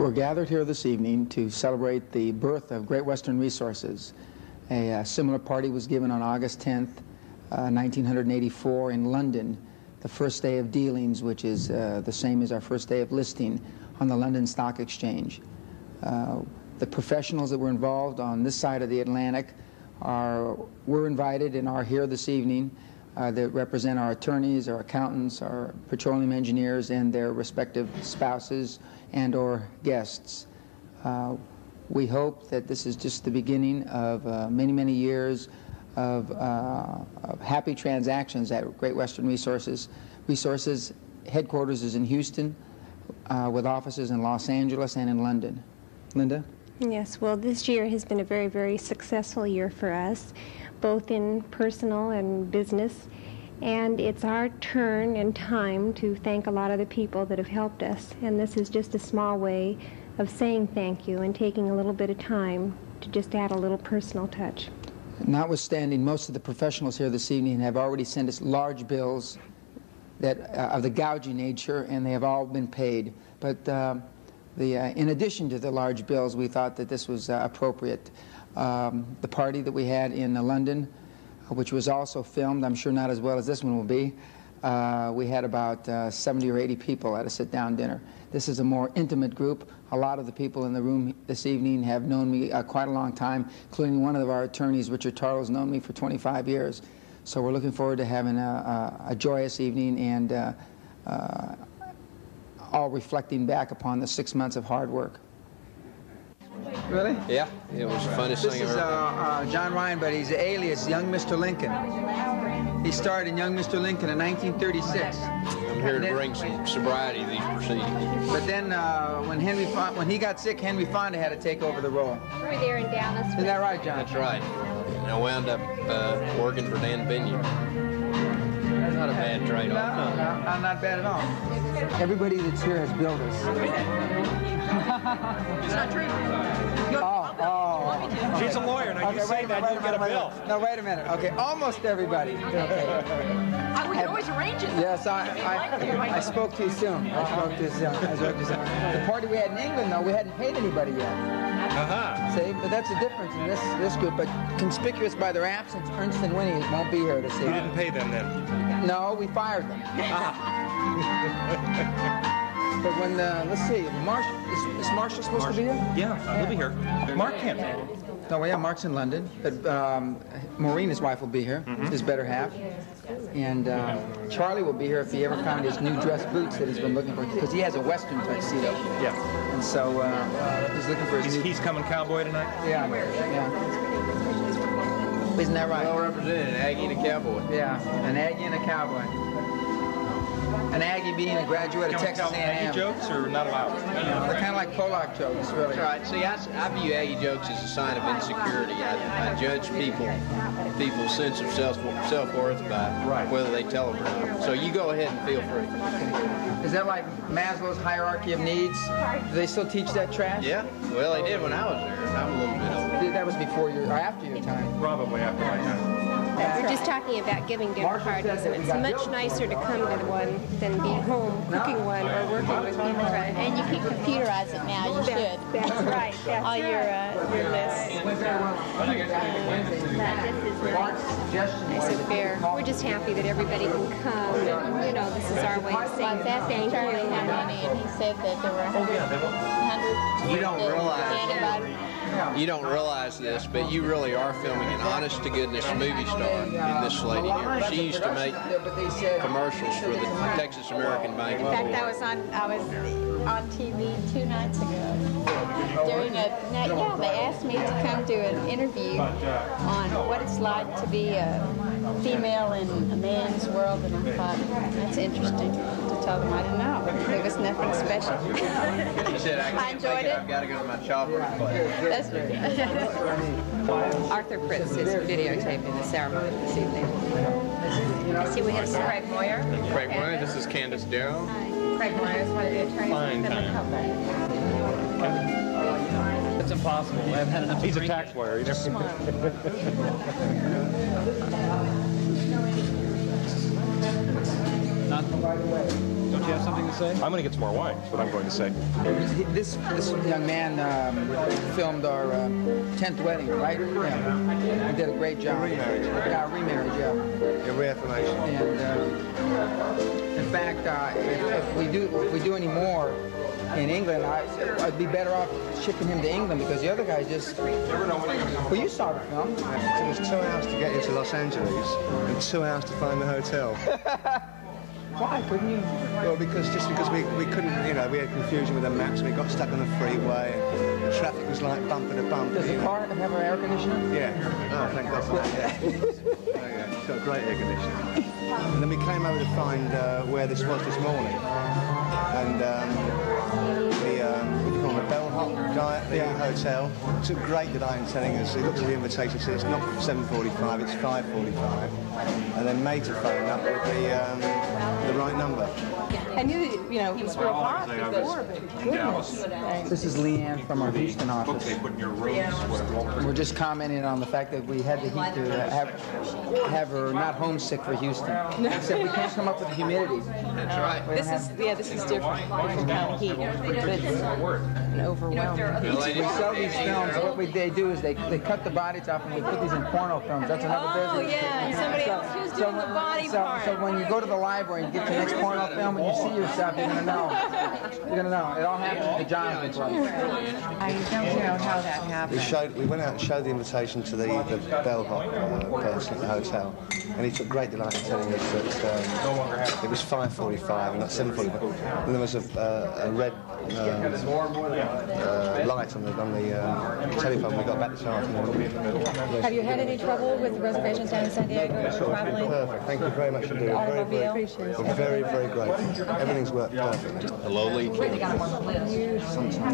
We're gathered here this evening to celebrate the birth of Great Western Resources. A similar party was given on August 10th, 1984 in London, the first day of dealings, which is the same as our first day of listing on the London Stock Exchange. The professionals that were involved on this side of the Atlantic were invited and are here this evening that represent our attorneys, our accountants, our petroleum engineers, and their respective spouses and or guests. We hope that this is just the beginning of many, many years of happy transactions at Great Western Resources. Resources headquarters is in Houston, with offices in Los Angeles and in London. Linda? Yes, well, this year has been a very, very successful year for us, both in personal and business. And it's our turn and time to thank a lot of the people that have helped us. And this is just a small way of saying thank you and taking a little bit of time to just add a little personal touch. Notwithstanding, most of the professionals here this evening have already sent us large bills that of the gouging nature, and they have all been paid. But in addition to the large bills, we thought that this was appropriate. The party that we had in London, which was also filmed, I'm sure not as well as this one will be, we had about 70 or 80 people at a sit-down dinner. This is a more intimate group. A lot of the people in the room this evening have known me quite a long time, including one of our attorneys, Richard Tarlow, has known me for 25 years. So we're looking forward to having a joyous evening and all reflecting back upon the 6 months of hard work. Really? Yeah, it was the funnest thing This is John Ryan, but he's alias Young Mr. Lincoln. He starred in Young Mr. Lincoln in 1936. I'm here to bring some sobriety to these proceedings. But then when he got sick, Henry Fonda had to take over the role. We're there in Dallas. Isn't that right, John? That's right. And I wound up working for Dan Binyard. Not a bad trade-off. No, not bad at all. Everybody that's here has billed us. It's not true. She's a lawyer. Now you say that, you'll get a bill. No, wait a minute. Okay, almost everybody. Okay. We can always arrange it. Yes, I spoke too soon. The party we had in England, though, we hadn't paid anybody yet. See, but that's the difference in this group. But conspicuous by their absence, Ernst & Winnie won't be here this evening. You didn't pay them then? No, we fired them. But when, let's see, is Marshall supposed to be here? Yeah, he'll be here. Mark can't. No, yeah, Mark's in London. But Maureen, his wife, will be here, his better half. And Charlie will be here if he ever found his new dress boots that he's been looking for, because he has a Western tuxedo. Yeah. And so he's looking for his new... He's coming cowboy tonight? Yeah. Isn't that right? Well represented, an Aggie and a cowboy. Yeah, an Aggie and a cowboy. An Aggie being a graduate of Texas A&M. Aggie jokes are not allowed? They're kind of like Pollock jokes, really. That's right. See, I view Aggie jokes as a sign of insecurity. I judge people's sense of self-worth by whether they tell them or not. So you go ahead and feel free. Is that like Maslow's hierarchy of needs? Do they still teach that trash? Yeah. Well, they did when I was there, and I'm a little bit older. That was before your, or after your time. Probably after my time. We're just talking about giving dinner parties, and it's much nicer to come to one than be home cooking one or working with people. And you can computerize it now. You should. That's right. That's all your lists. Nice and fair. We're just happy that everybody can come, and you know, this is our way of saying thank Charlie you. how many, and he said that there were 100. You don't realize this, but you really are filming an honest-to-goodness movie star in this lady here. She used to make commercials for the Texas American Bank. In fact, I was on TV 2 nights ago. They asked me to come do an interview on what it's like to be a female in a man's world, and I thought, that's interesting. I told them I didn't know. It was nothing special. He said, I enjoyed it. I've got to go to my chopper class. Arthur Pritz is videotaping the ceremony this evening. I see we have Craig Moyer. Craig Moyer, this is Candace Darrow. Craig Moyer is one of the attorneys. Fine time. It's impossible. I haven't had enough. He's a tax lawyer. He never... Not right away. Don't you have something to say? I'm going to get some more wine. That's what I'm going to say. This young man filmed our 10th wedding, right? Yeah. He did a great job. Remarriage. Yeah, remarriage, yeah. A reaffirmation. And in fact, if we do any more in England, I'd be better off shipping him to England because the other guy just... Well, you saw the film. It was 2 hours to get into Los Angeles and 2 hours to find the hotel. Why couldn't you? Well, because we couldn't, you know, we had confusion with the maps. We got stuck on the freeway. And traffic was like bumper to bumper. Does the car have an air conditioner? Yeah. Oh, thank God for that. Yeah. Oh, yeah. It's got a great air conditioner. And then we came over to find where this was this morning, and the bellhop guy at the hotel took great delight in telling us. He looked at the invitation, said it's not 7:45, it's 5:45, and then made to phone up with the right number. I knew that, you know, he was real hot before, but goodness. This is Leanne from our Houston office. We're just commenting on the fact that we had the heat to have her not homesick for Houston. Except we can't come up with the humidity. That's right. This is different kind of heat. It's an overwhelming heat. We sell these films. What they do is they cut the bodies off and we put these in porno films. That's another business. Oh, yeah, and somebody else who's doing the body part. So when you go to the library and get your next porno film and you see yourself, you're gonna know. You're gonna know. It all happens at the Jonathan Club. I don't know how that happened. We went out and showed the invitation to the bellhop person at the hotel, and he took great delight in telling us that it was 5:45 and not 7:45. And there was a red light on the telephone. We got back this afternoon. Have you had any trouble with reservations down in San Diego traveling? Perfect. Thank you very much indeed. We're very, very grateful. Everything's worked perfect. Hello, Lee.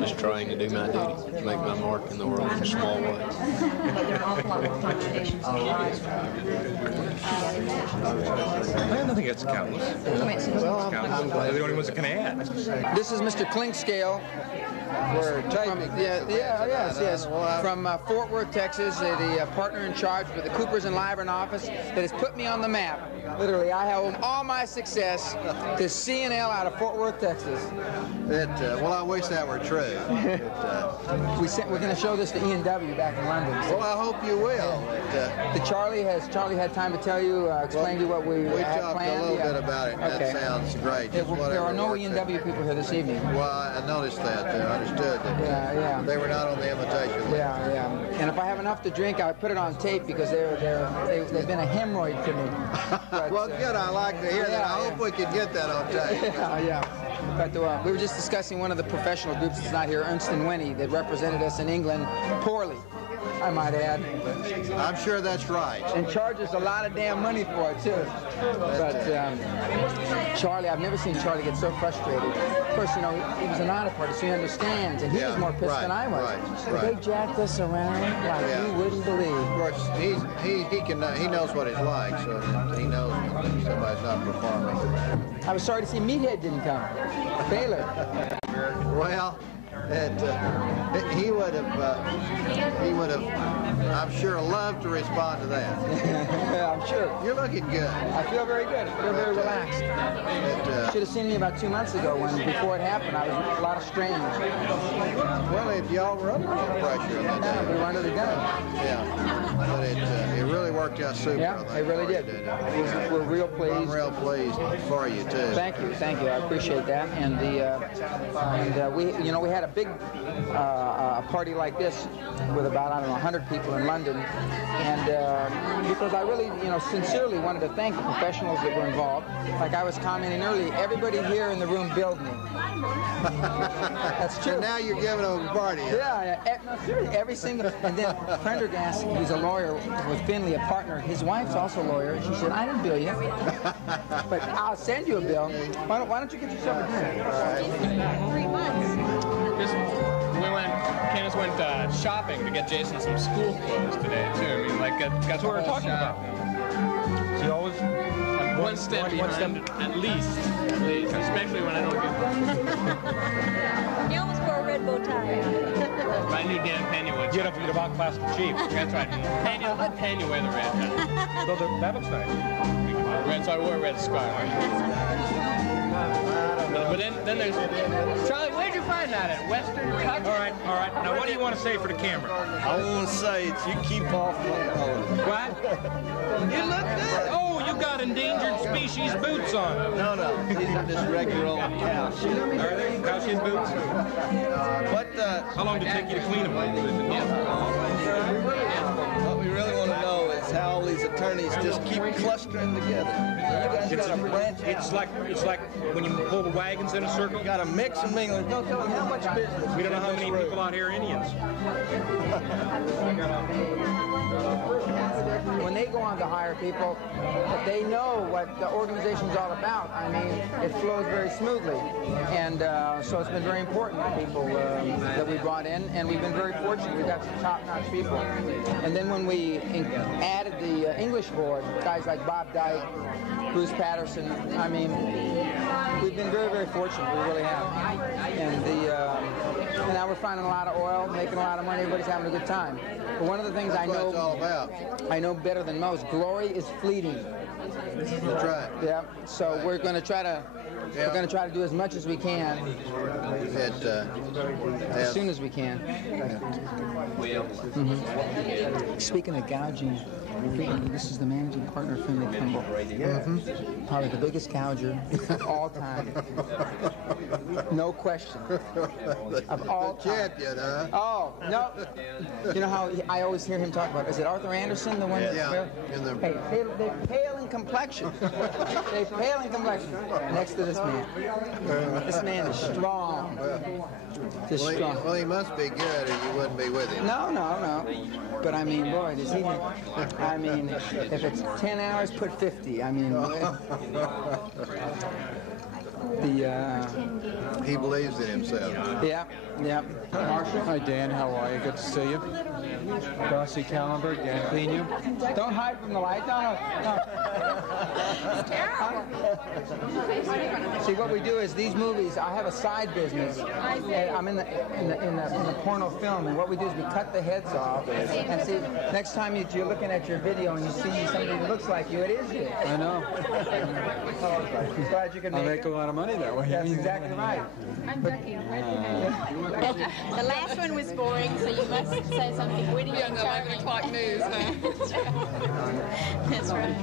Just trying to do my duty, make my mark in the world in a small way. I don't think it's countless. Well, I'm glad. They're the only ones that can add. This is Mr. Clinkscale. Yes. From Fort Worth, Texas, the partner in charge for the Coopers and Lyburn office that has put me on the map. Literally, I owe all my success to CNL out of Fort Worth, Texas. Well, I wish that were true. We're going to show this to Ian W. back in London. Well, I hope you will. Charlie had time to tell you, explain to you what we talked planned? a little bit about it. Okay. That sounds great. There are no Ian W. people here this evening. Well, I noticed that. I understood that. They were not on the invitation list. Yeah. And if I have enough to drink, I'll put it on tape because they've been a hemorrhoid to me. But, well, good. I like to hear that. I hope we can get that on tape. Yeah. But we were just discussing one of the professional groups that's not here, Ernst & Winnie, that represented us in England poorly, I might add. I'm sure that's right. And charges a lot of damn money for it, too. But Charlie, I've never seen Charlie get so frustrated. Of course, you know, he was an audit party, so he understands, and he was more pissed than I was. They jacked us around like you wouldn't believe. Of course, he knows what it's like, so he knows when somebody's not performing. I was sorry to see Meathead didn't come. Baylor. Well, he would have, I'm sure, loved to respond to that. I'm sure. You're looking good. I feel very good. I feel very relaxed. Should have seen me about 2 months ago when, before it happened, I was a lot of strain. Well, if y'all were under pressure in that day. We were under the gun. Yeah. But it really worked out super. Yeah, it really did. We're real pleased. I'm real pleased for you, too. Thank you. I appreciate that. And we had a big party like this with about 100 people in London, and because I really sincerely wanted to thank the professionals that were involved. Like I was commenting earlier, everybody here in the room billed me. That's true. And now you're giving them a party. Yeah. No, seriously, every single. And then Prendergast, who's a lawyer with Finley, a partner. His wife's also a lawyer. She said, "I didn't bill you, but I'll send you a bill. Why don't you get yourself a drink?" 3 months. Candace went shopping to get Jason some school clothes today too. I mean, like that's what we're talking about. So you always one step behind at least, especially when I don't get. You almost wore a red bow tie. I knew Dan Penny would. You don't forget about classic Chiefs. That's right. Penny wear the red. So that looks nice. Red, so I wore a red scarf. But then there's Charlie. Where'd you find that at Western Cut? All right. Now, what do you want to say for the camera? I want to say it's you keep off my collar. What? You look good. Oh, you got endangered species boots on. No, these are just regular old cow shit. Are they cow shit boots? But how long did it take you to clean them? What we really want to know is how all these attorneys just keep clustering together. You guys got to branch out. It's like when you pull the wagons in a circle. You got to mix and mingle. Don't tell them how much business. We don't know how many people out here are Indians. When they go on to hire people, if they know what the organization's all about, I mean, it flows very smoothly. And so it's been very important to people that we brought in, and we've been very fortunate. We've got some top-notch people. And then when we added the English board, guys like Bob Dyke, Bruce Patterson, I mean, we've been very, very fortunate. We really have. And now we're finding a lot of oil, making a lot of money. Everybody's having a good time. But one of the things I know better than most, glory is fleeting. That's right. Yeah. So we're going to try to do as much as we can, as soon as we can. Speaking of gouging, this is the managing partner of Finley Kimball. Probably the biggest gouger of all time. No question. Of all time. Champion, huh? Oh, no. You know how I always hear him talk about, is it Arthur Anderson, the one that's hey, they're pale in complexion. They're pale in complexion. Next to this man. This man is strong. Just strong. Well, he must be good or you wouldn't be with him. No. But I mean, boy, does he... I mean, if it's 10 hours, put 50. I mean... He believes in himself. Yeah. Hi, Dan. How are you? Good to see you. Darcy Callenberg, Dan Pena. Don't hide from the light. No. It's terrible. See, what we do is these movies. I have a side business. And I'm in the porno film, and what we do is we cut the heads off. And see, next time you're looking at your video and you see somebody that looks like you, it is you. I know. Glad you can make a lot of money that way. That's exactly right. I'm Becky. The last one was boring, so you must say something witty and charming. 11 o'clock news, huh? That's right.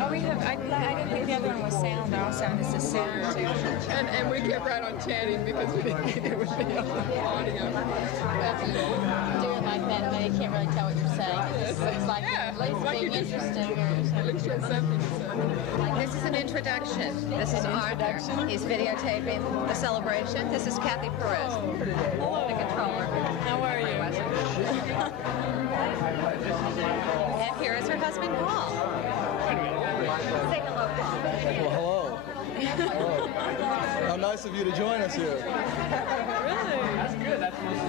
Oh, we have. I didn't think the other one was sound. Also, this is sound too. And we kept right on chatting because we didn't think it would be on audio. If you do it like that, then you can't really tell what you're saying. It's like at least being interesting or something. At least you had something to say. This is an introduction. This is Arthur. He's videotaping the celebration. This is Kathy Perez, the controller. How are you? And here is her husband, Paul. Say hello, Paul. Well, hello. How nice of you to join us here. Really? That's good. That's the most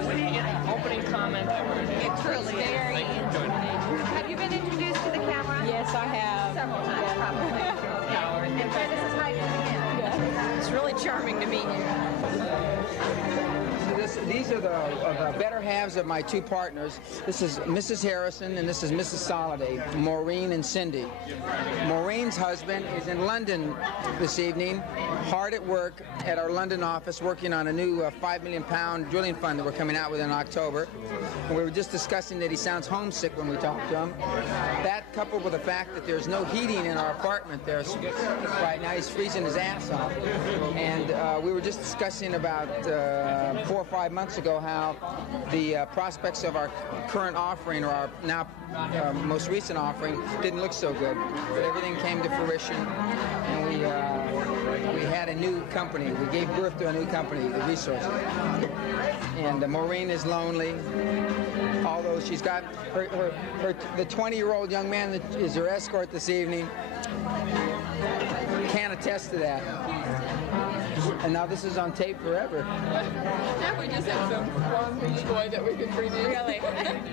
opening comment ever. It truly is. Very interesting. Have you been introduced to the camera? Yes, I have. Several times, probably. And Fred, this is Heidi again. It's really charming to meet you. These are the better halves of my two partners. This is Mrs. Harrison and this is Mrs. Soliday, Maureen and Cindy. Maureen's husband is in London this evening, hard at work at our London office, working on a new £5 million drilling fund that we're coming out with in October. And we were just discussing that he sounds homesick when we talk to him. That coupled with the fact that there's no heating in our apartment there right now, he's freezing his ass off. And we were just discussing about 4 or 5 months ago how the prospects of our current offering, or our now most recent offering, didn't look so good. But everything came to fruition, and we had a new company. We gave birth to a new company, the Resources. And Maureen is lonely, although she's got the 20-year-old young man that is her escort this evening can't attest to that. And now this is on tape forever. Now we just have some Long Beach boy that we could bring in. Really?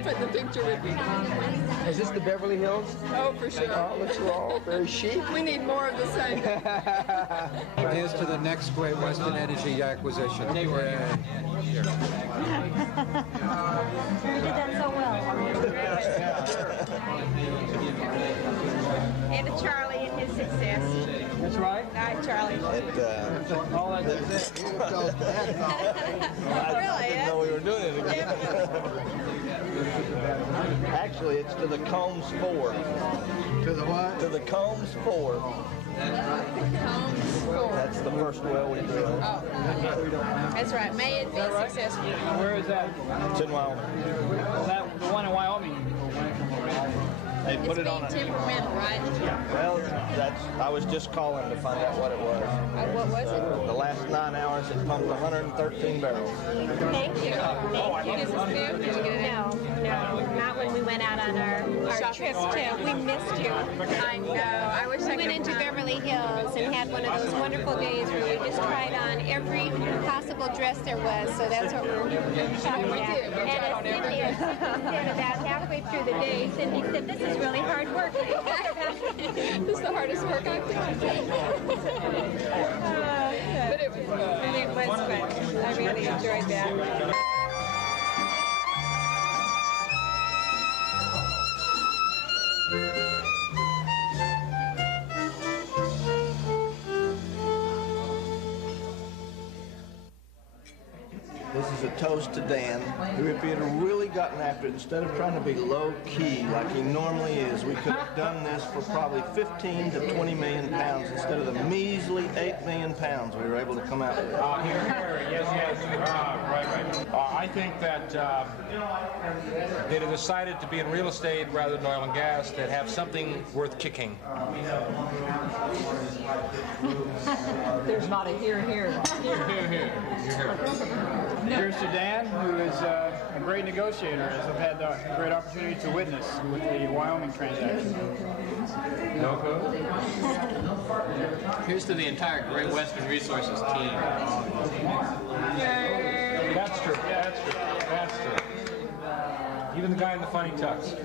Put the picture with me. Is this the Beverly Hills? Oh, for sure. Oh, looks all very chic. We need more of the same. Here's to the next great Western Energy acquisition. You did that so well. And to Charlie and his success. That's right. I Charlie. All that's it. I didn't know we were doing it again. Actually, it's to the Combs 4. To the what? To the Combs 4. Combs 4. That's the first well we drilled. Oh, that's right. May it be successful. Where is that? It's in Wyoming. Is that the one in Wyoming? They put it on It's a... being temperamental, right? Well, I was just calling to find out what it was. What was it? The last 9 hours, it pumped 113 barrels. Thank you. Thank you. Did you get it? No, not when we went out on our trip to. We missed you. I know. I wish I We could went into Beverly Hills and had one of those wonderful days where we just tried on every possible dress there was. So that's what we're trying to do. And as Cindy said about halfway through the day, Cindy said, "This is really hard work." This is the hardest work I've done. But it was fun. It was fun. I really enjoyed that. This is a toast to Dan, who if he had really gotten after it, instead of trying to be low-key like he normally is, we could have done this for probably 15 to 20 million pounds instead of the measly 8 million pounds we were able to come out with. Yes. Right. I think that they'd have decided to be in real estate rather than oil and gas. They'd have something worth kicking. There's not a here. Here. Here's to Dan, who is a great negotiator, as I've had the great opportunity to witness with the Wyoming transaction. Here's to the entire Great Western Resources team. That's true. Even the guy in the funny tux.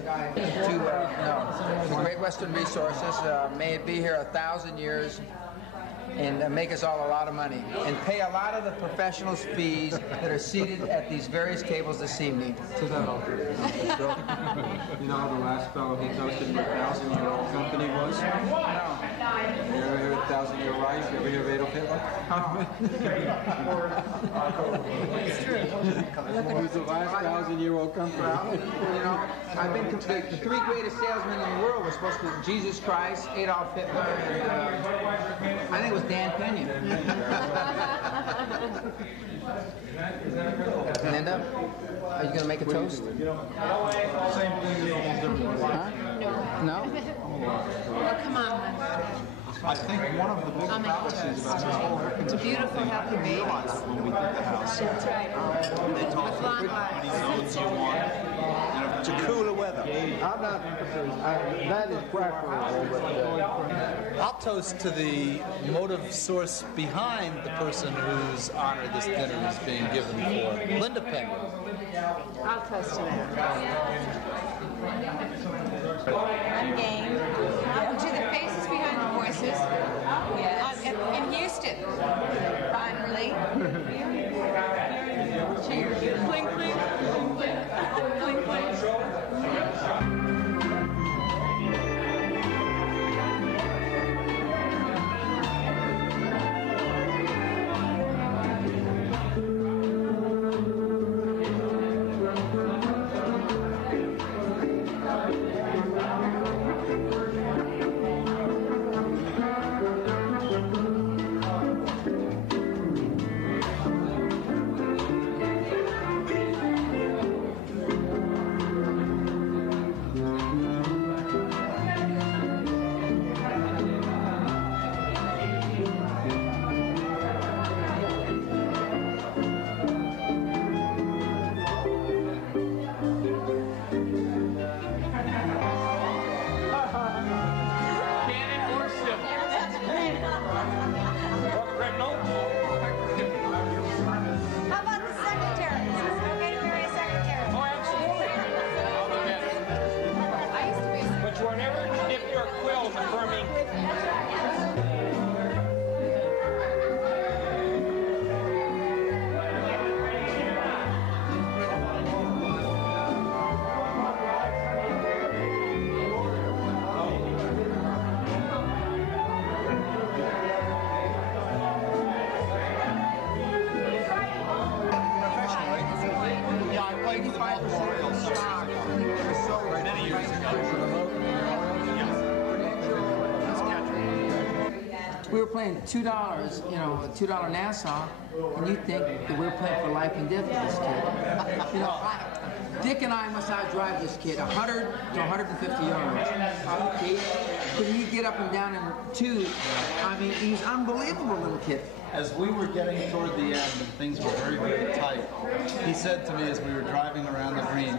To Great Western Resources, may it be here 1,000 years and make us all a lot of money and pay a lot of the professionals' fees that are seated at these various tables this evening. To that altar. You know how the last fellow he toasted for 1,000-year-old company was? No. You ever hear 1,000-year life? You ever hear of Adolf Hitler? It's true. Who's the last 1,000-year-old company? Well, you know, I've been the three greatest salesmen in the world were supposed to be Jesus Christ, Adolf Hitler, and I think it was Dan Pena. Linda, are you going to make a toast? Huh? No? Oh, come on, I think one of the big fallacies about this whole It's a beautiful, healthy baby. when we did the house. That's right. They talk With long about how many zones you want. To cooler weather. I'm not, that is preferable, but I'll toast to the motive source behind the person whose honor this dinner is being given for. Linda Penguin. I'll toast to that. I'm game. To the faces behind the voices. Yes. In Houston. Finally. Cheers. Clink, clink. Clink, clink. Memorial Soccer. Many years ago. We were playing $2, you know, $2 Nassau, and you think that we were playing for life and death for this kid. You know, Dick and I must outdrive this kid 100 to 150 yards. Could he get up and down in 2? I mean, he's an unbelievable little kid. As we were getting toward the end and things were very, very tight, he said to me as we were driving around the green,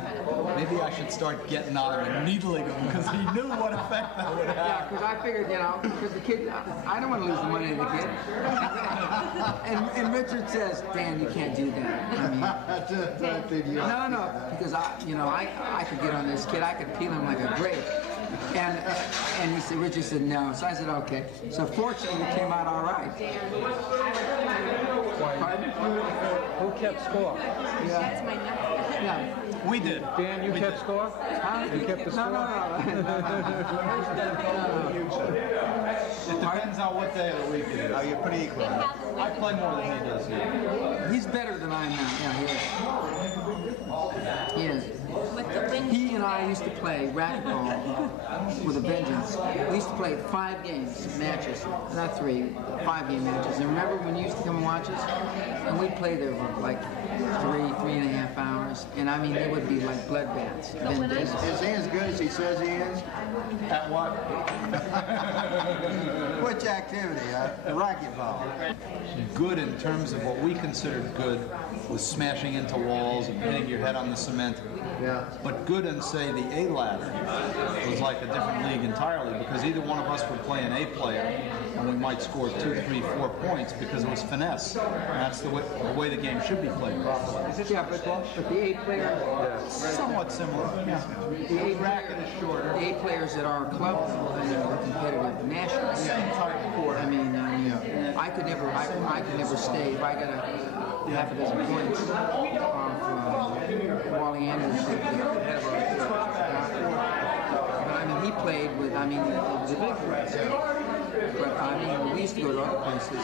maybe I should start getting on him and needling him, because he knew what effect that would have. Yeah, because I figured, you know, because the kid, I don't want to lose the money to the kid. and Richard says, Dan, you can't do that. I mean, no, because I could get on this kid. I could peel him like a grape. And he said, Richard said no. So I said, okay. So fortunately, it came out all right. Pardon? Who kept score? Yeah. That's my number. Yeah. We did. Dan, you kept score? Huh? You kept the score? No. It depends on what day of the week it is. Oh, you're pretty equal. I play more than he does here. He's better than I am now. Yeah, he is. He and I used to play racquetball with a vengeance. We used to play 5 games, matches, not 3, 5-game matches. And remember when you used to come and watch us? And we'd play there for like 3.5 hours. And I mean, it would be like bloodbaths. Is he as good as he says he is? At what? Which activity? Racquetball. Good in terms of what we considered good was smashing into walls and hitting your head on the cement. Yeah. But good in, say, the A ladder was like a different league entirely, because either one of us would play an A player and we might score 2, 3, 4 points because it was finesse. And that's the way the game should be played properly. Yeah, but the 8 players... Somewhat similar. Yeah. The 8 racket is shorter. The 8 players at our club are competitive nationally. I mean, I could never stay if I got a half a dozen points off Wally Anderson, the head of our church. But I mean, he played with, it was a big class. But I mean, we used to go to other places.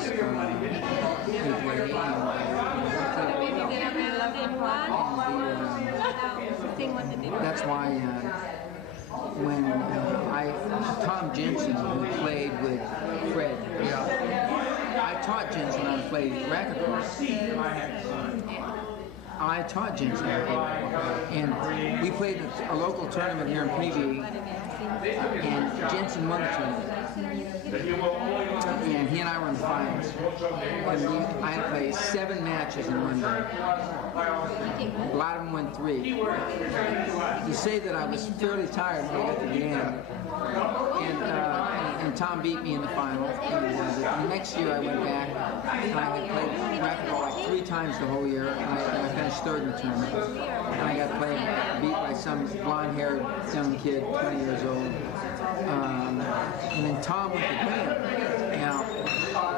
That's why when Tom Jensen, who played with Fred, I taught Jensen how to play racquetball. I taught Jensen how to play, and we played a local tournament here in Preview, and Jensen won the tournament. And he and I were in the finals. And I had to play 7 matches in one day. A lot of them went 3. To say that I was fairly tired when I got to the end. And Tom beat me in the final. And the next year I went back, and I had played racquetball like 3 times the whole year, and I finished 3rd in the tournament. And I got beat by some blonde-haired young kid, 20 years old. And then Tom went to Graham. Now,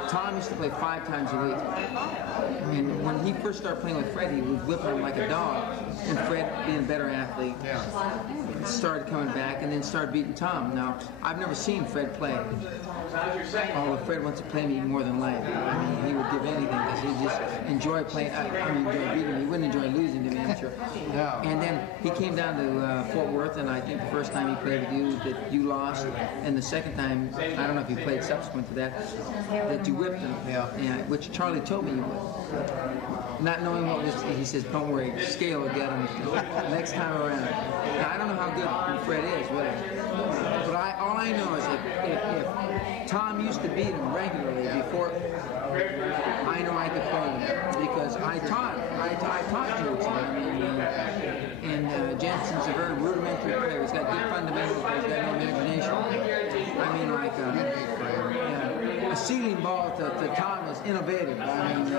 Tom used to play 5 times a week. And when he first started playing with Fred, he was whipping him like a dog. And Fred, being a better athlete, started coming back and then started beating Tom. Now, I've never seen Fred play. Although Fred wants to play me more than life. I mean, he would give anything because he just enjoyed playing. Enjoy beating me. He wouldn't enjoy losing to me, I'm sure. And then he came down to Fort Worth, and I think the first time he played with you, that you lost, and the second time, I don't know if he played subsequent to that, that you whipped him. Which Charlie told me you would. Not knowing what was, he says, don't worry, scale will get him next time around. Now, I don't know how good Fred is, really. But all I know is that if Tom used to beat him regularly before, I know I could play him because I taught Jensen. And Jensen's a very rudimentary player. He's got good fundamentals, but he's got no imagination. I mean, like a ceiling ball to Tom is innovative. I mean,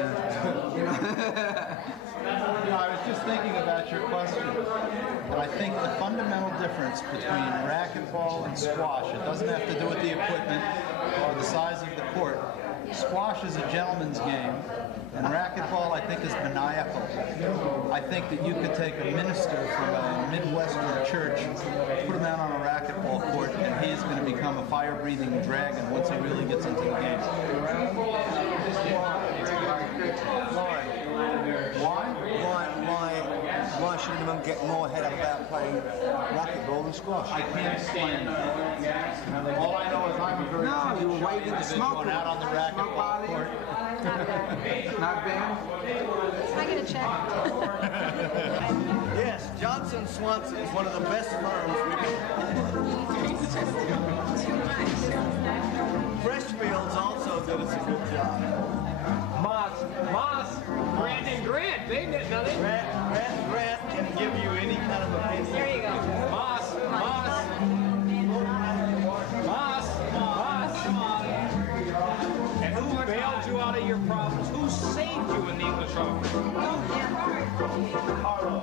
I was just thinking about your question, and I think the fundamental difference between racquetball and squash, it doesn't have to do with the equipment or the size of the court. Squash is a gentleman's game, and racquetball, I think, is maniacal. I think that you could take a minister from a Midwestern church, put him out on a racquetball court, and he is going to become a fire-breathing dragon once he really gets into the game. Why? why should anyone get more head up about playing racquetball than squash? I can't stand all I know is I'm a very No, you were waving the smoke out on the racquetball court. Not banned? Can I get a check? Yes, Johnson Swanson is one of the best firms we can. Freshfields also did us a good job. Moss, Grant, they did nothing. Grant can give you any kind of opinion. There you go. Moss. And who bailed you out of your problems? Who saved you in the English Open? Carlo.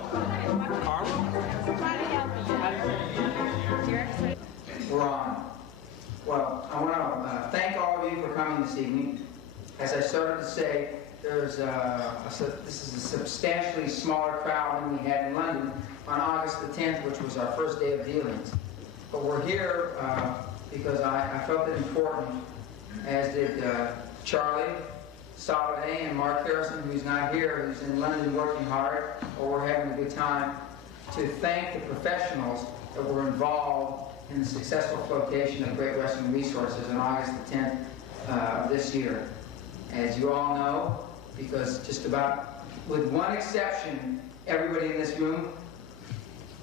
We're on. Well, I want to thank all of you for coming this evening. As I started to say, this is a substantially smaller crowd than we had in London on August the 10th, which was our first day of dealings. But we're here because I felt it important, as did Charlie Soliday and Mark Harrison, who's not here, who's in London working hard, or we're having a good time, to thank the professionals that were involved in the successful flotation of Great Western Resources on August the 10th of this year. As you all know, because just about, with one exception, everybody in this room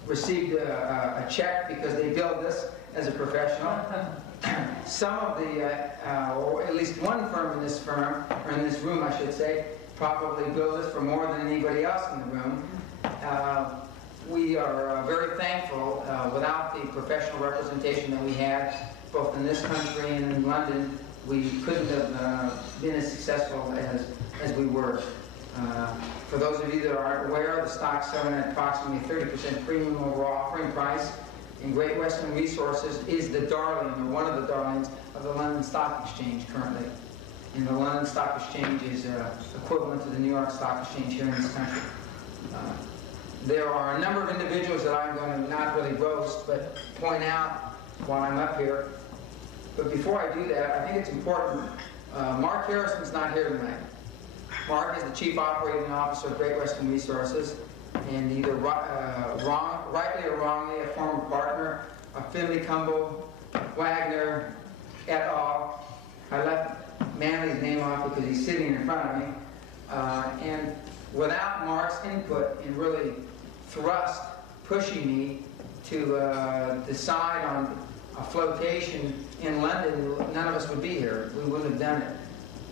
received a check because they billed us as a professional. Some of the, or at least one firm in this room, I should say, probably billed us for more than anybody else in the room. We are very thankful. Without the professional representation that we had, both in this country and in London, we couldn't have been as successful as we were. For those of you that aren't aware, the stock's selling at approximately 30% premium over offering price, and Great Western Resources is the darling, or one of the darlings, of the London Stock Exchange currently. And the London Stock Exchange is equivalent to the New York Stock Exchange here in this country. There are a number of individuals that I'm going to not really roast, but point out while I'm up here. But before I do that, I think it's important. Mark Harrison's not here tonight. Mark is the Chief Operating Officer of Great Western Resources, and either rightly or wrongly, a former partner of Finley, Cumble, Wagner, et al. I left Manley's name off because he's sitting in front of me. And without Mark's input and really pushing me to decide on a flotation in London, none of us would be here. We wouldn't have done it.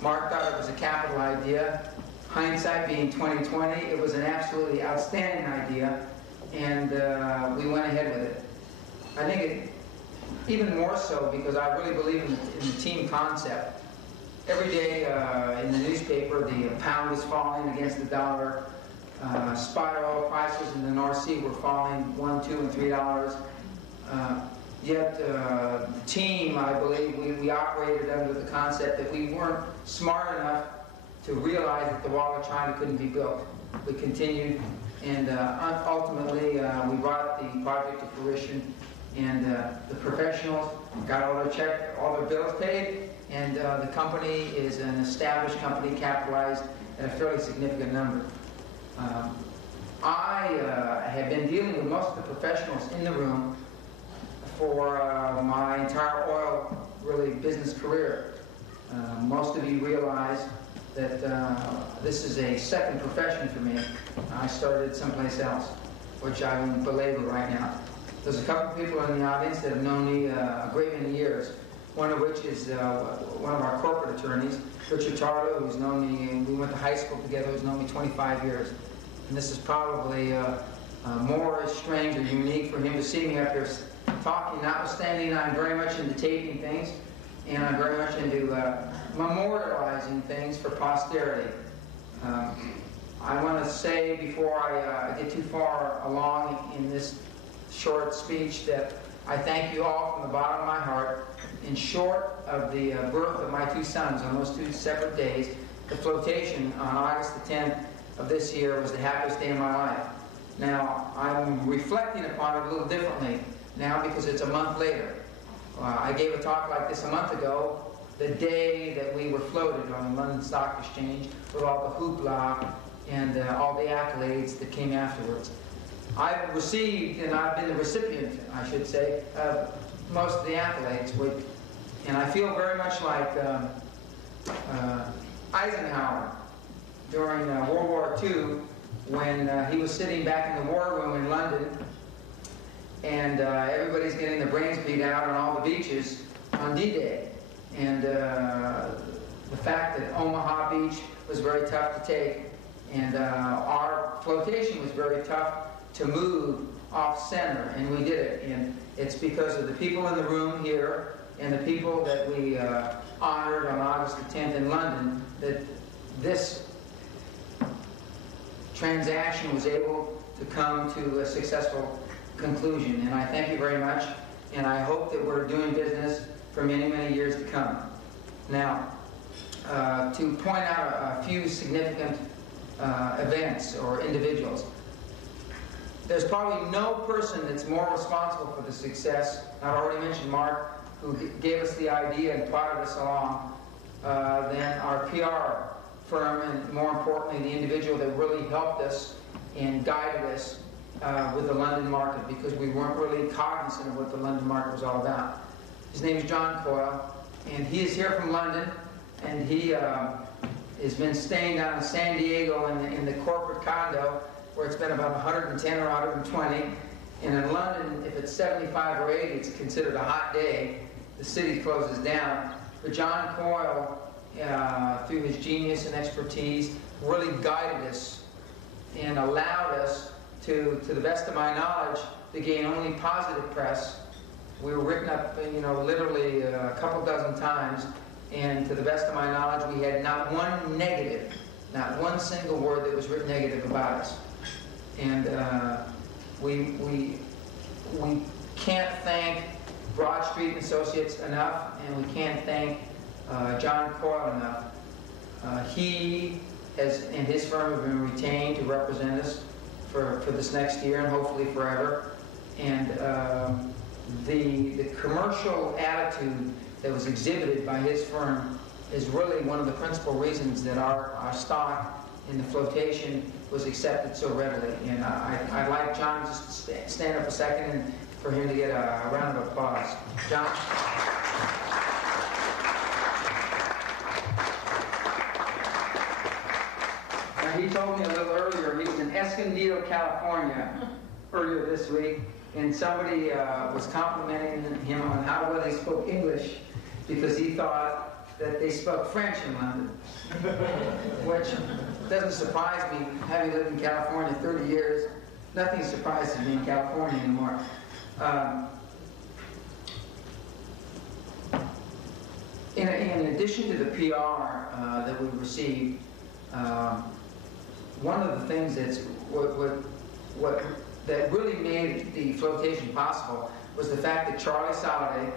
Mark thought it was a capital idea. Hindsight being 20/20, it was an absolutely outstanding idea, and we went ahead with it. I think it even more so because I really believe in the team concept. Every day in the newspaper, the pound is falling against the dollar. Spot oil prices in the North Sea were falling $1, $2, and $3. Yet the team, I believe, we operated under the concept that we weren't smart enough to realize that the Wall of China couldn't be built. We continued, and ultimately we brought the project to fruition, and the professionals got all their bills paid, and the company is an established company capitalized at a fairly significant number. I have been dealing with most of the professionals in the room for my entire oil, really, business career. Most of you realize that this is a second profession for me. I started someplace else, which I won't belabor right now. There's a couple of people in the audience that have known me a great many years, one of which is one of our corporate attorneys, Richard Tardo, who's known me, we went to high school together, who's known me 25 years. And this is probably more strange or unique for him to see me up here talking, notwithstanding I'm very much into taping things, and I'm very much into memorializing things for posterity. I want to say before I get too far along in this short speech that I thank you all from the bottom of my heart. In short of the birth of my two sons on those two separate days, the flotation on August the 10th of this year was the happiest day of my life. Now, I'm reflecting upon it a little differently now because it's a month later. I gave a talk like this a month ago, the day that we were floated on the London Stock Exchange with all the hoopla and all the accolades that came afterwards. I've received, and I've been the recipient, I should say, of most of the accolades. And I feel very much like Eisenhower during World War II, when he was sitting back in the war room in London, and everybody's getting their brains beat out on all the beaches on D-Day. And the fact that Omaha Beach was very tough to take, and our flotation was very tough to move off center, and we did it. And it's because of the people in the room here and the people that we honored on August the 10th in London that this transaction was able to come to a successful conclusion. And I thank you very much, and I hope that we're doing business for many, many years to come. Now, to point out a few significant events or individuals. There's probably no person that's more responsible for the success. I've already mentioned Mark, who gave us the idea and prodded us along, than our PR firm, and more importantly, the individual that really helped us and guided us with the London market, because we weren't really cognizant of what the London market was all about. His name is John Coyle, and he is here from London, and he has been staying down in San Diego in the corporate condo, where it's been about 110 or 120. And in London, if it's 75 or 80, it's considered a hot day. The city closes down. But John Coyle, through his genius and expertise, really guided us and allowed us to the best of my knowledge, to gain only positive press. We were written up, literally a couple dozen times, and to the best of my knowledge, we had not one negative, not one single word that was written negative about us. And we can't thank Broad Street and Associates enough, and we can't thank John Coyle enough. He and his firm have been retained to represent us for this next year and hopefully forever. And the commercial attitude that was exhibited by his firm is really one of the principal reasons that our stock in the flotation was accepted so readily. And I'd like John just to stand up a second and for him to get a round of applause. John? Now, he told me a little earlier, he was in Escondido, California earlier this week, and somebody was complimenting him on how well he spoke English, because he thought that they spoke French in London, which doesn't surprise me, having lived in California 30 years. Nothing surprises me in California anymore. In addition to the PR that we received, one of the things that really made the flotation possible was the fact that Charlie Soliday,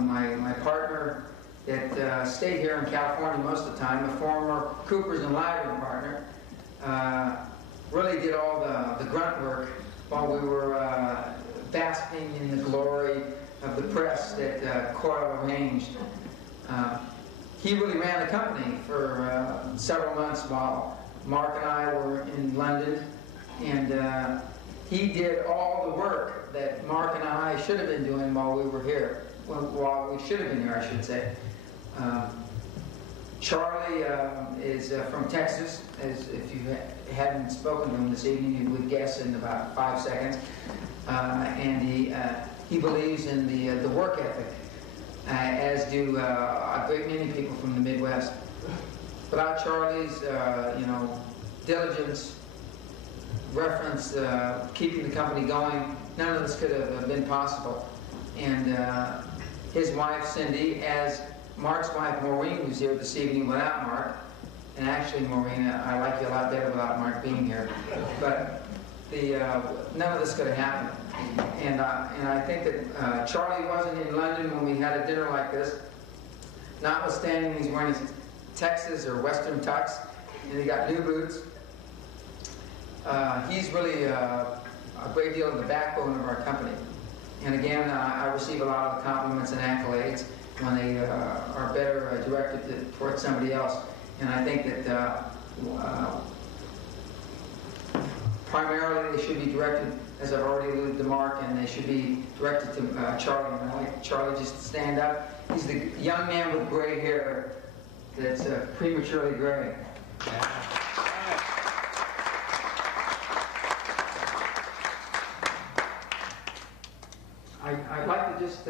my partner that stayed here in California most of the time, a former Coopers and Lyman partner, really did all the grunt work while we were basking in the glory of the press that Coyle arranged. He really ran the company for several months while Mark and I were in London, and he did all the work that Mark and I should have been doing while we were here. While we should have been here, I should say. Charlie is from Texas, as if you hadn't spoken to him this evening, you would guess in about 5 seconds. And he believes in the work ethic, as do a great many people from the Midwest. Without Charlie's, diligence, reference, keeping the company going, none of this could have been possible. And his wife, Cindy, as Mark's wife, Maureen, who's here this evening without Mark, and actually, Maureen, I like you a lot better without Mark being here, but none of this could have happened. And I think that Charlie wasn't in London when we had a dinner like this, notwithstanding he's wearing his Texas or Western tux, and he got new boots. He's really a great deal of the backbone of our company. And again, I receive a lot of compliments and accolades when they are better directed towards somebody else. And I think that primarily they should be directed, as I've already alluded to Mark, and they should be directed to Charlie. And I'd like Charlie just to stand up. He's the young man with gray hair that's prematurely gray. I'd like to just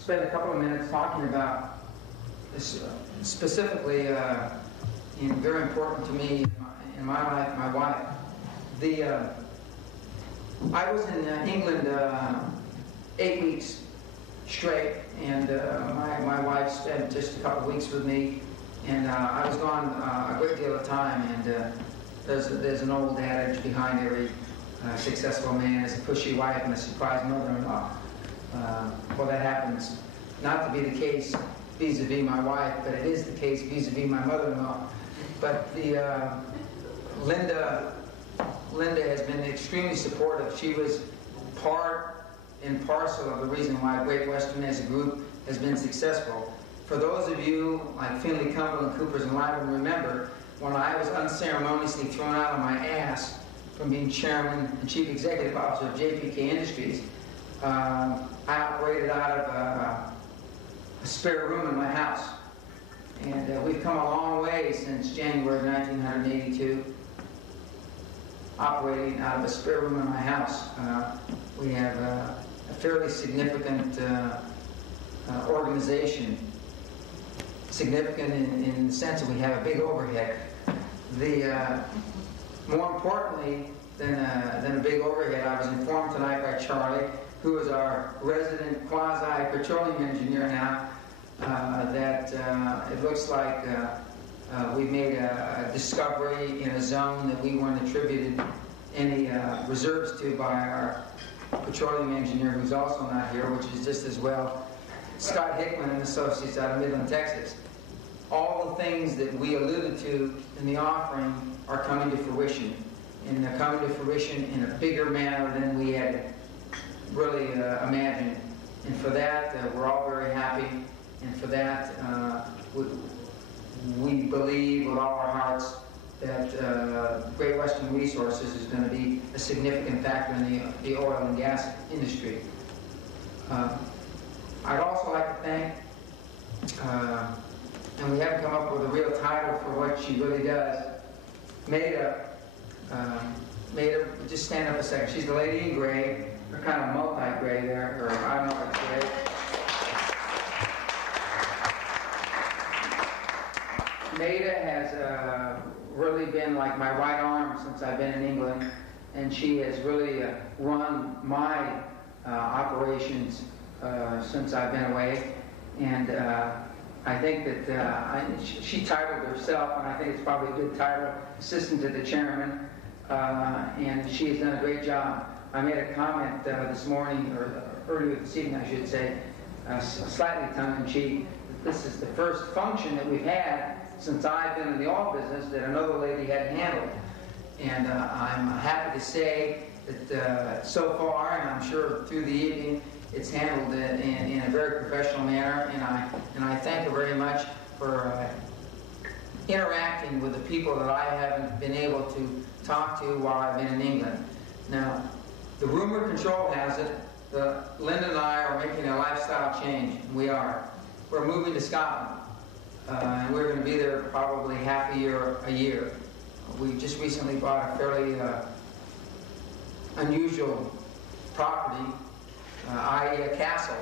spend a couple of minutes talking about this, specifically, and very important to me in my life, my wife. I was in England 8 weeks straight, and my wife spent just a couple of weeks with me, and I was gone a great deal of time, and there's an old adage behind every successful man is a pushy wife and a surprise mother-in-law. Well, that happens not to be the case vis-a-vis my wife, but it is the case vis-a-vis my mother-in-law. But Linda has been extremely supportive. She was part and parcel of the reason why Great Western as a group has been successful. For those of you like Finley, Cumberland, Coopers, and Lyman remember, when I was unceremoniously thrown out of my ass from being chairman and chief executive officer of JPK Industries, I operated out of a spare room in my house. And we've come a long way since January 1982, operating out of a spare room in my house. We have a fairly significant organization, significant in the sense that we have a big overhead. More importantly than a big overhead, I was informed tonight by Charlie, who is our resident quasi-petroleum engineer now, that it looks like we've made a discovery in a zone that we weren't attributed any reserves to by our petroleum engineer, who's also not here, which is just as well Scott Hickman and Associates out of Midland, Texas. All the things that we alluded to in the offering are coming to fruition, and they're coming to fruition in a bigger manner than we had really imagined. And for that, we're all very happy. And for that, we believe with all our hearts that Great Western Resources is going to be a significant factor in the oil and gas industry. I'd also like to thank, and we haven't come up with a real title for what she really does, Maida, just stand up a second. She's the lady in gray, or kind of multi-gray there, or I don't know if it's gray. Maida has really been like my right arm since I've been in England, and she has really run my operations since I've been away. And I think that she titled herself, and I think it's probably a good title, Assistant to the Chairman, and she has done a great job. I made a comment this morning, or earlier this evening I should say, slightly tongue-in-cheek. This is the first function that we've had since I've been in the oil business that another lady had handled. And I'm happy to say that so far, and I'm sure through the evening, it's handled in a very professional manner, and I thank her very much for interacting with the people that I haven't been able to talk to while I've been in England. Now, the rumor control has it that Linda and I are making a lifestyle change. We are. We're moving to Scotland. And we're going to be there probably half a year. We just recently bought a fairly unusual property, i.e. a castle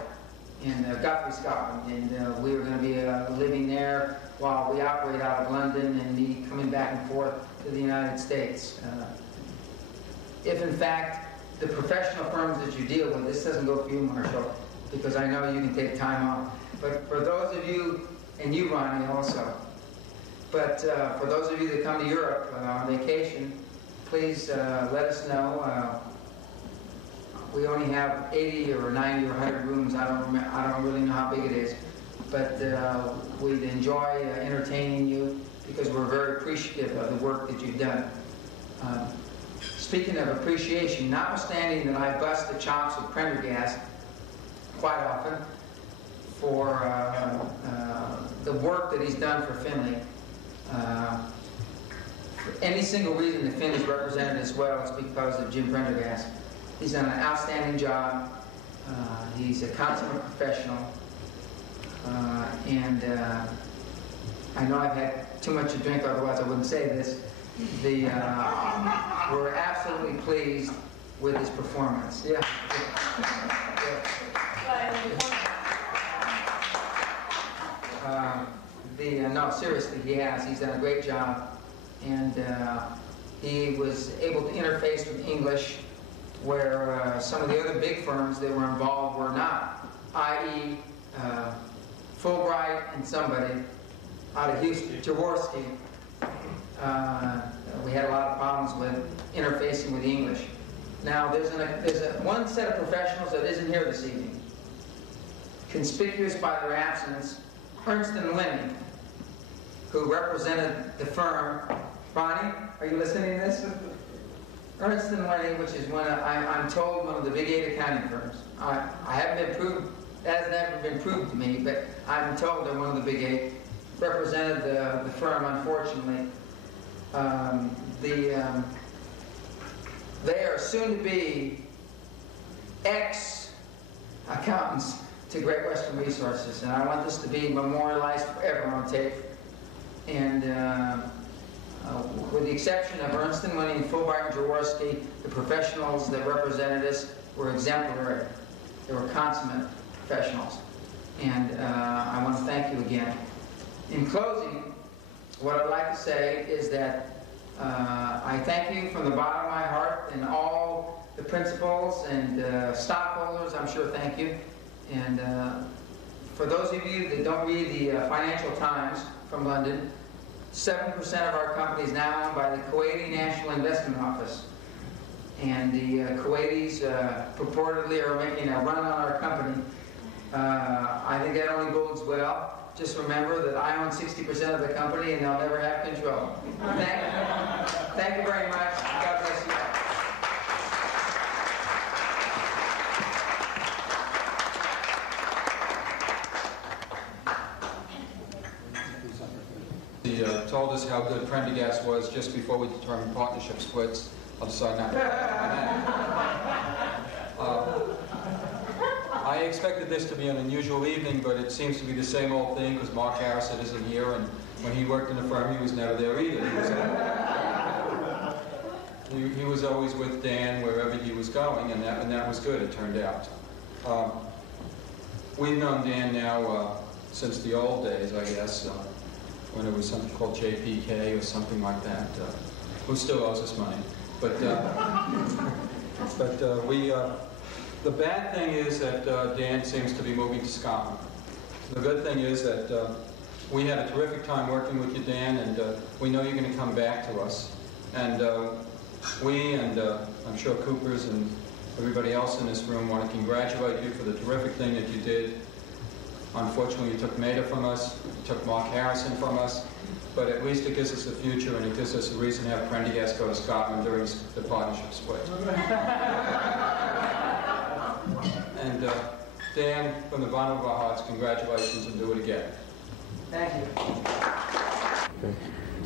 in Guthrie, Scotland. And we are going to be living there while we operate out of London and be coming back and forth to the United States. If in fact the professional firms that you deal with, this doesn't go for you, Marshall, because I know you can take time off. But for those of you, and you, Ronnie, also. But for those of you that come to Europe on vacation, please let us know. We only have 80 or 90 or 100 rooms. I don't really know how big it is. But we'd enjoy entertaining you because we're very appreciative of the work that you've done. Speaking of appreciation, notwithstanding that I bust the chops with Prendergast quite often for the work that he's done for Finley, any single reason the Finn is represented as well, it's because of Jim Prendergast. He's done an outstanding job. He's a consummate professional. And I know I've had too much to drink, otherwise I wouldn't say this. We're absolutely pleased with his performance. Yeah. No, seriously, he has. He's done a great job. And he was able to interface with English where some of the other big firms that were involved were not, i.e. Fulbright and somebody out of Houston, Jaworski. We had a lot of problems with interfacing with English. Now, there's one set of professionals that isn't here this evening. Conspicuous by their absence, Ernst & Lenny, who represented the firm. Bonnie, are you listening to this? Ernst & Lenny, which is I'm told one of the big 8 accounting firms. I haven't been proved, that has never been proved to me, but I'm told they're one of the big 8. Represented the firm, unfortunately. They are soon to be ex-accountants to Great Western Resources, and I want this to be memorialized forever on tape. And with the exception of Ernst & Lenny and Fulbright and Jaworski, the professionals that represented us were exemplary. They were consummate professionals. And I want to thank you again. In closing, what I'd like to say is that I thank you from the bottom of my heart, and all the principals and stockholders, I'm sure, thank you. And for those of you that don't read the Financial Times from London, 7% of our company is now owned by the Kuwaiti National Investment Office. And the Kuwaitis purportedly are making a run on our company. I think that only bodes well. Just remember that I own 60% of the company, and they'll never have control. Thank you very much. God bless you all. He told us how good Prendergast was just before we determined partnership splits. I'll decide not to. I expected this to be an unusual evening, but it seems to be the same old thing because Mark Harrison isn't here, and when he worked in the firm, he was never there either. He was always with Dan wherever he was going, and that was good, it turned out. We've known Dan now since the old days, I guess, when it was something called JPK or something like that, who still owes us money. But the bad thing is that Dan seems to be moving to Scotland. The good thing is that we had a terrific time working with you, Dan, and we know you're going to come back to us. And we and I'm sure Coopers and everybody else in this room want to congratulate you for the terrific thing that you did. Unfortunately, you took Maida from us, you took Mark Harrison from us, but at least it gives us a future and it gives us a reason to have Prendergast go to Scotland during the partnership split. And Dan, from the bottom of our hearts, congratulations, and do it again. Thank you.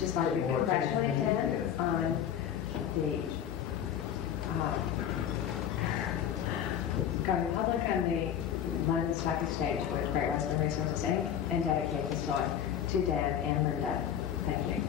Just like to congratulate Dan on the going public on the London Stock Exchange with Great Western Resources Inc. and dedicate this song to Dan and Linda. Thank you.